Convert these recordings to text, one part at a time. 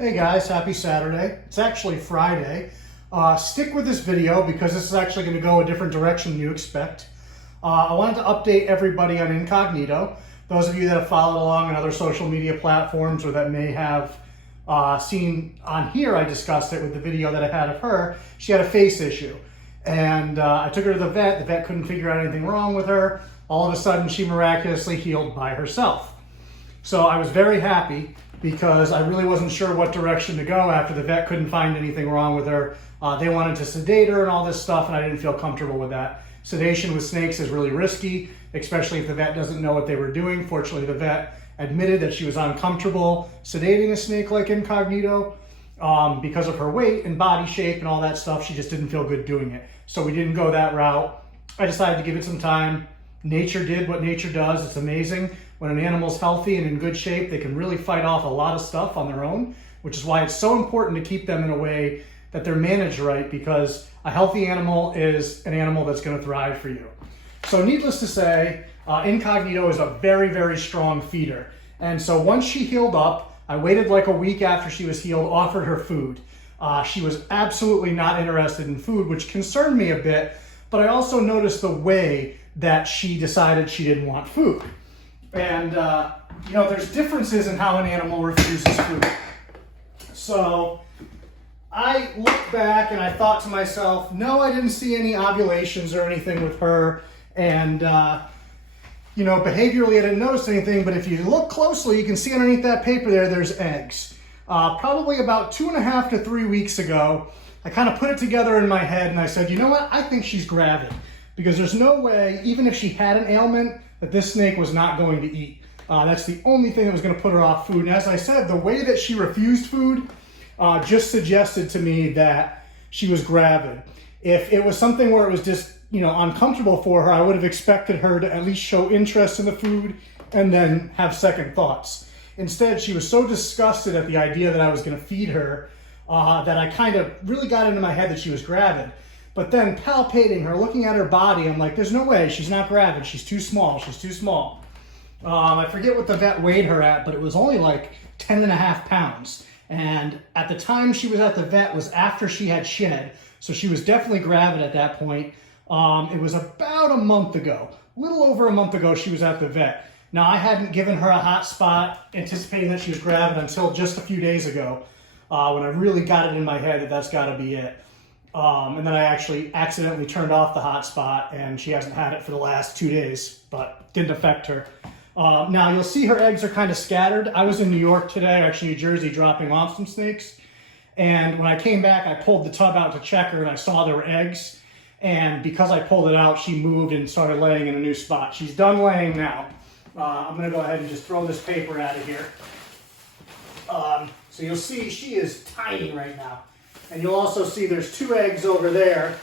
Hey guys, happy Saturday. It's actually Friday. Stick with this video because this is actually going to go a different direction than you expect. I wanted to update everybody on Incognito. Those of you that have followed along on other social media platforms or that may have seen on here, I discussed it with the video that I had of her. She had a face issue. And I took her to the vet. The vet couldn't figure out anything wrong with her. All of a sudden, she miraculously healed by herself. So I was very happy because I really wasn't sure what direction to go after the vet couldn't find anything wrong with her. They wanted to sedate her and all this stuff, and I didn't feel comfortable with that. Sedation with snakes is really risky, especially if the vet doesn't know what they were doing. Fortunately, the vet admitted that she was uncomfortable sedating a snake like Incognito because of her weight and body shape and all that stuff. She just didn't feel good doing it. So we didn't go that route. I decided to give it some time. Nature did what nature does. It's amazing. When an animal's healthy and in good shape, they can really fight off a lot of stuff on their own, which is why it's so important to keep them in a way that they're managed right, because a healthy animal is an animal that's going to thrive for you. So needless to say, Incognito is a very, very strong feeder. And so once she healed up, I waited like a week after she was healed, offered her food. She was absolutely not interested in food, which concerned me a bit, but I also noticed the way that she decided she didn't want food. And, there's differences in how an animal refuses food. So I looked back and I thought to myself, no, I didn't see any ovulations or anything with her. And, behaviorally, I didn't notice anything. But if you look closely, you can see underneath that paper there's eggs. Probably about 2.5 to 3 weeks ago, I kind of put it together in my head and I said, you know what? I think she's gravid. Because there's no way, even if she had an ailment, that this snake was not going to eat. That's the only thing that was going to put her off food. And as I said, the way that she refused food just suggested to me that she was gravid. If it was something where it was just, uncomfortable for her, I would have expected her to at least show interest in the food and then have second thoughts. Instead, she was so disgusted at the idea that I was going to feed her that I kind of really got into my head that she was gravid. But then palpating her, looking at her body, I'm like, there's no way, she's not gravid. She's too small, she's too small. I forget what the vet weighed her at, but it was only like 10.5 pounds. And at the time she was at the vet was after she had shed. So she was definitely gravid at that point. It was about a month ago, a little over a month ago she was at the vet. Now I hadn't given her a hot spot anticipating that she was gravid until just a few days ago when I really got it in my head that that's gotta be it. And then I actually accidentally turned off the hot spot and she hasn't had it for the last 2 days, but didn't affect her. Now you'll see her eggs are kind of scattered. I was in New York today, actually New Jersey, dropping off some snakes. And when I came back, I pulled the tub out to check her and I saw there were eggs. And because I pulled it out, she moved and started laying in a new spot. She's done laying now. I'm gonna go ahead and just throw this paper out of here. So you'll see she is tiny right now. And you'll also see there's 2 eggs over there,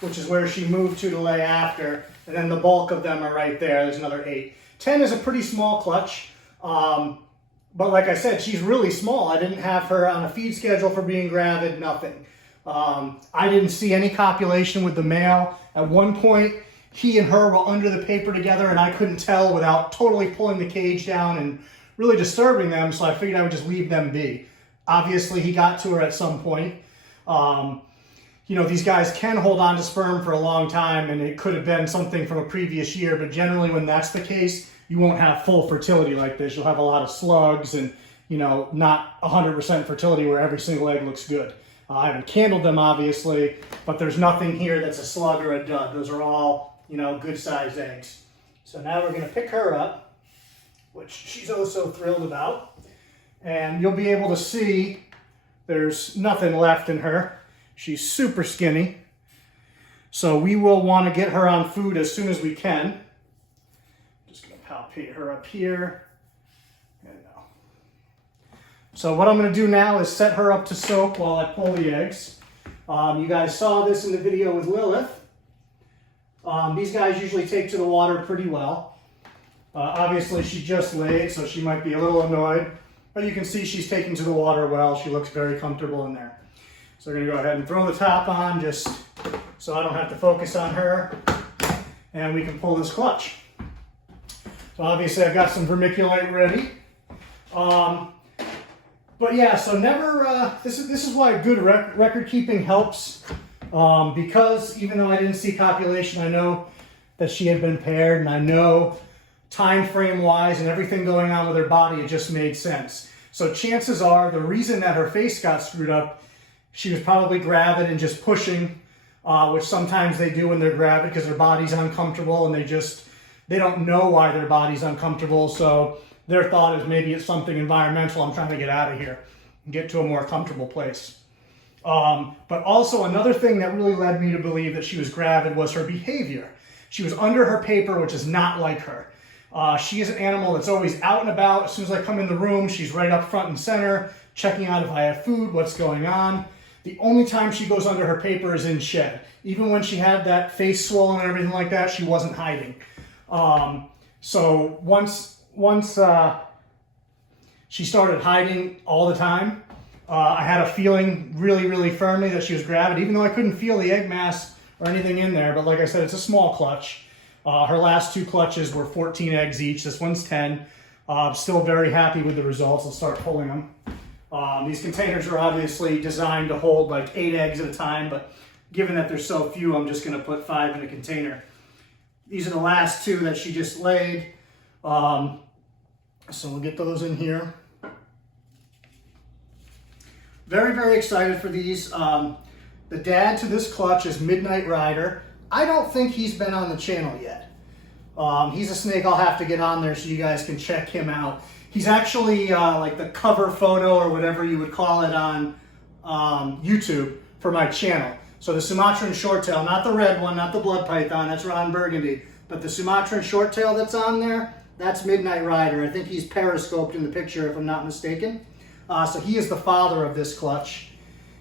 which is where she moved to lay after. And then the bulk of them are right there. There's another 8. 10 is a pretty small clutch. But like I said, she's really small. I didn't have her on a feed schedule for being gravid, nothing. I didn't see any copulation with the male. At one point, he and her were under the paper together and I couldn't tell without totally pulling the cage down and really disturbing them. So I figured I would just leave them be. Obviously, he got to her at some point. These guys can hold on to sperm for a long time and it could have been something from a previous year, but generally when that's the case, you won't have full fertility like this. You'll have a lot of slugs and, not 100% fertility where every single egg looks good. I haven't candled them obviously, but there's nothing here that's a slug or a dud. Those are all, good sized eggs. So now we're going to pick her up, which she's oh so thrilled about. And you'll be able to see there's nothing left in her. She's super skinny. So we will want to get her on food as soon as we can. Just going to palpate her up here. And no. So what I'm going to do now is set her up to soak while I pull the eggs. You guys saw this in the video with Lilith. These guys usually take to the water pretty well. Obviously she just laid, so she might be a little annoyed. But you can see she's taking to the water well. She looks very comfortable in there. So we're going to go ahead and throw the top on just so I don't have to focus on her. And we can pull this clutch. So obviously I've got some vermiculite ready. But yeah, so never, this is why good record keeping helps, because even though I didn't see copulation, I know that she had been paired, and I know time frame wise and everything going on with her body, it just made sense. So chances are the reason that her face got screwed up, she was probably gravid and just pushing, which sometimes they do when they're gravid because their body's uncomfortable and they don't know why their body's uncomfortable. So their thought is maybe it's something environmental. I'm trying to get out of here and get to a more comfortable place. But also another thing that really led me to believe that she was gravid was her behavior. She was under her paper, which is not like her. She is an animal that's always out and about. As soon as I come in the room, she's right up front and center, checking out if I have food, what's going on. The only time she goes under her paper is in shed. Even when she had that face swollen and everything like that, she wasn't hiding. So once she started hiding all the time, I had a feeling really, really firmly that she was gravid, even though I couldn't feel the egg mass or anything in there. But like I said, it's a small clutch. Her last 2 clutches were 14 eggs each. This one's 10. Still very happy with the results. I'll start pulling them. These containers are obviously designed to hold like 8 eggs at a time, but given that there's so few, I'm just going to put 5 in a container. These are the last 2 that she just laid. So we'll get those in here. Very, very excited for these. The dad to this clutch is Midnight Rider. I don't think he's been on the channel yet. He's a snake I'll have to get on there so you guys can check him out. He's actually like the cover photo or whatever you would call it on YouTube for my channel. So the Sumatran shorttail, not the red one, not the blood python, that's Ron Burgundy, but the Sumatran shorttail that's on there, that's Midnight Rider. I think he's periscoped in the picture if I'm not mistaken. So he is the father of this clutch.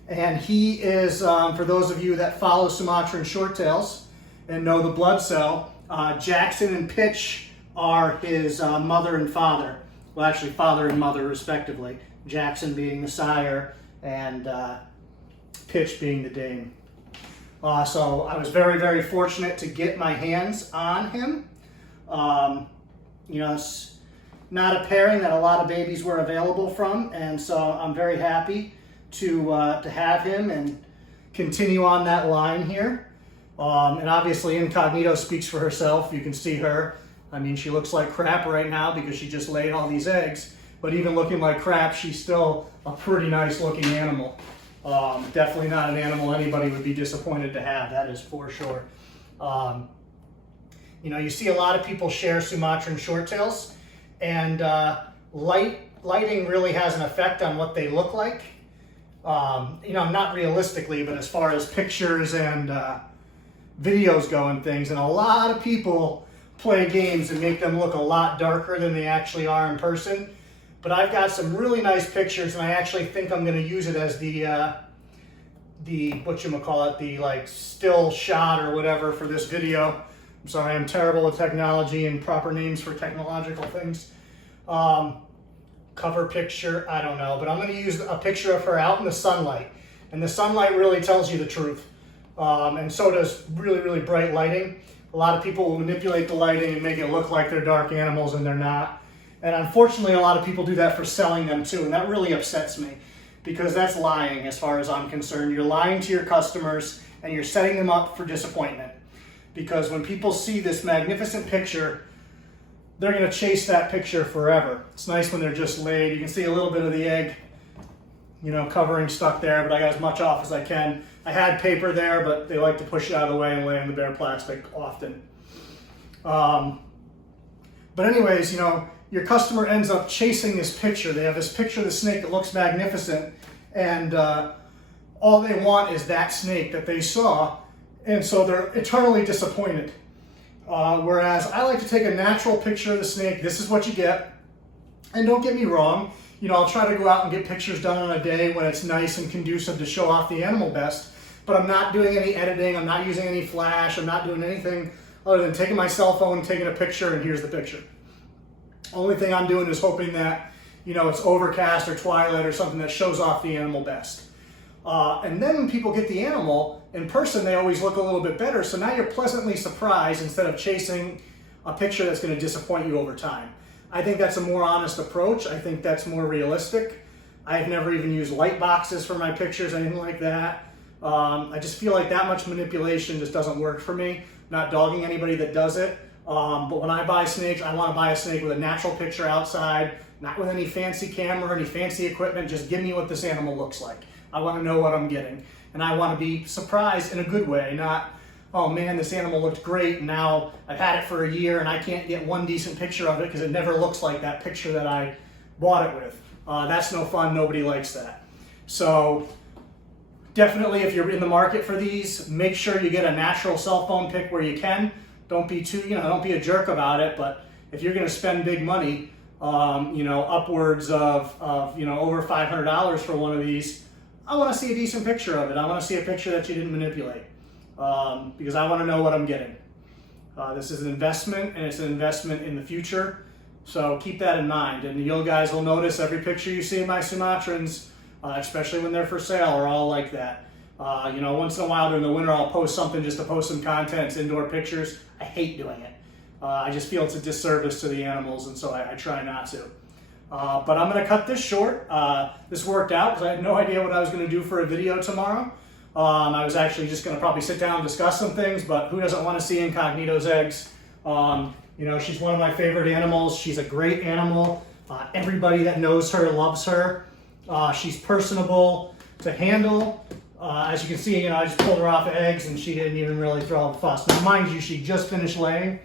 And he is, for those of you that follow Sumatran shorttails and know the blood cell, Jackson and Pitch are his mother and father. Well, actually father and mother respectively. Jackson being the sire and Pitch being the dame. So I was very, very fortunate to get my hands on him. You know, it's not a pairing that a lot of babies were available from, and so I'm very happy to have him and continue on that line here. And obviously Incognito speaks for herself. You can see her. I mean, she looks like crap right now because she just laid all these eggs, but even looking like crap, she's still a pretty nice looking animal. Definitely not an animal anybody would be disappointed to have, that is for sure. You know, you see a lot of people share Sumatran shorttails, and lighting really has an effect on what they look like. You know, not realistically, but as far as pictures and videos go and things, and a lot of people play games and make them look a lot darker than they actually are in person. But I've got some really nice pictures, and I actually think I'm going to use it as the whatchamacallit, the like still shot or whatever for this video. I'm sorry, I'm terrible with technology and proper names for technological things. Cover picture, I don't know, but I'm going to use a picture of her out in the sunlight. And the sunlight really tells you the truth. And so does really, really bright lighting. A lot of people will manipulate the lighting and make it look like they're dark animals, and they're not. And unfortunately, a lot of people do that for selling them too, and that really upsets me because that's lying as far as I'm concerned. You're lying to your customers and you're setting them up for disappointment. Because when people see this magnificent picture, they're going to chase that picture forever. It's nice when they're just laid. You can see a little bit of the egg, you know, covering stuck there, but I got as much off as I can. I had paper there, but they like to push it out of the way and lay in the bare plastic often. But anyways, you know, your customer ends up chasing this picture. They have this picture of the snake that looks magnificent, and all they want is that snake that they saw, and so they're eternally disappointed. Whereas I like to take a natural picture of the snake. This is what you get. And don't get me wrong, you know, I'll try to go out and get pictures done on a day when it's nice and conducive to show off the animal best, but I'm not doing any editing, I'm not using any flash, I'm not doing anything other than taking my cell phone, taking a picture, and here's the picture. Only thing I'm doing is hoping that, you know, it's overcast or twilight or something that shows off the animal best. And then when people get the animal in person, they always look a little bit better. So now you're pleasantly surprised instead of chasing a picture that's going to disappoint you over time. I think that's a more honest approach. I think that's more realistic. I've never even used light boxes for my pictures, anything like that. I just feel like that much manipulation just doesn't work for me. Not dogging anybody that does it. But when I buy snakes, I want to buy a snake with a natural picture outside, not with any fancy camera or any fancy equipment. Just give me what this animal looks like. I want to know what I'm getting. And I want to be surprised in a good way, not, oh man, this animal looked great, and now I've had it for a year and I can't get one decent picture of it because it never looks like that picture that I bought it with. That's no fun. Nobody likes that. So definitely, if you're in the market for these, make sure you get a natural cell phone pic where you can. Don't be too, don't be a jerk about it. But if you're going to spend big money, upwards of over $500 for one of these, I want to see a decent picture of it. I want to see a picture that you didn't manipulate, because I want to know what I'm getting. This is an investment, and it's an investment in the future. So keep that in mind. And you guys will notice every picture you see of my Sumatrans, especially when they're for sale, are all like that. Once in a while during the winter, I'll post something just to post some content. It's indoor pictures. I hate doing it. I just feel it's a disservice to the animals, and so I try not to. But I'm going to cut this short. This worked out because I had no idea what I was going to do for a video tomorrow. I was actually just going to probably sit down and discuss some things, but who doesn't want to see Incognito's eggs? She's one of my favorite animals. She's a great animal. Everybody that knows her loves her. She's personable to handle. As you can see, I just pulled her off of eggs and she didn't even really throw a fuss. Now, mind you, she just finished laying,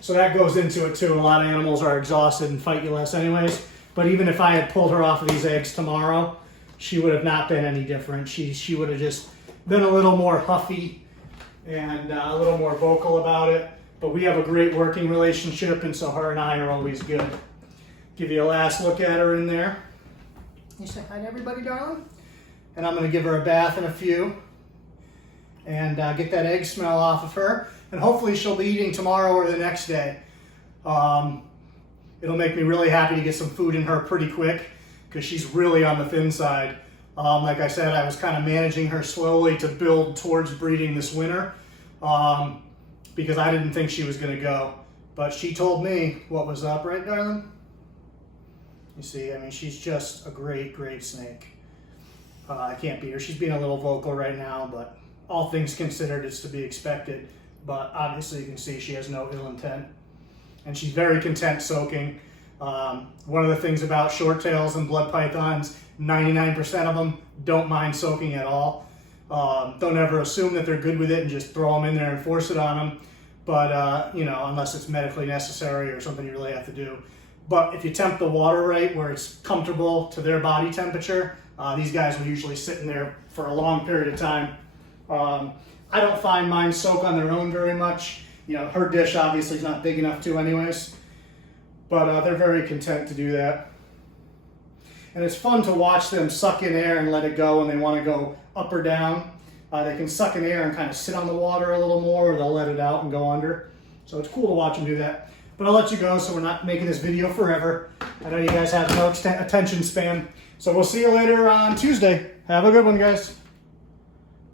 so that goes into it too. A lot of animals are exhausted and fight you less anyways. But even if I had pulled her off of these eggs tomorrow, she would have not been any different. She would have just been a little more huffy and a little more vocal about it. But we have a great working relationship, and so her and I are always good. Give you a last look at her in there. You say hi to everybody, darling? And I'm going to give her a bath in a few and get that egg smell off of her. And hopefully she'll be eating tomorrow or the next day. It'll make me really happy to get some food in her pretty quick because she's really on the thin side. Like I said, I was kind of managing her slowly to build towards breeding this winter because I didn't think she was going to go. But she told me what was up, right, darling? You see, she's just a great, great snake. I can't beat her. She's being a little vocal right now, but all things considered, it's to be expected. But obviously you can see she has no ill intent. And she's very content soaking. One of the things about short tails and blood pythons, 99% of them don't mind soaking at all. Don't ever assume that they're good with it and just throw them in there and force it on them. But, unless it's medically necessary or something you really have to do. But if you temp the water right where it's comfortable to their body temperature, these guys will usually sit in there for a long period of time. I don't find mine soak on their own very much. Her dish obviously is not big enough to anyways. But they're very content to do that. And it's fun to watch them suck in air and let it go when they want to go up or down. They can suck in air and kind of sit on the water a little more, or they'll let it out and go under. So it's cool to watch them do that. But I'll let you go so we're not making this video forever. I know you guys have no attention span. So we'll see you later on Tuesday. Have a good one, guys.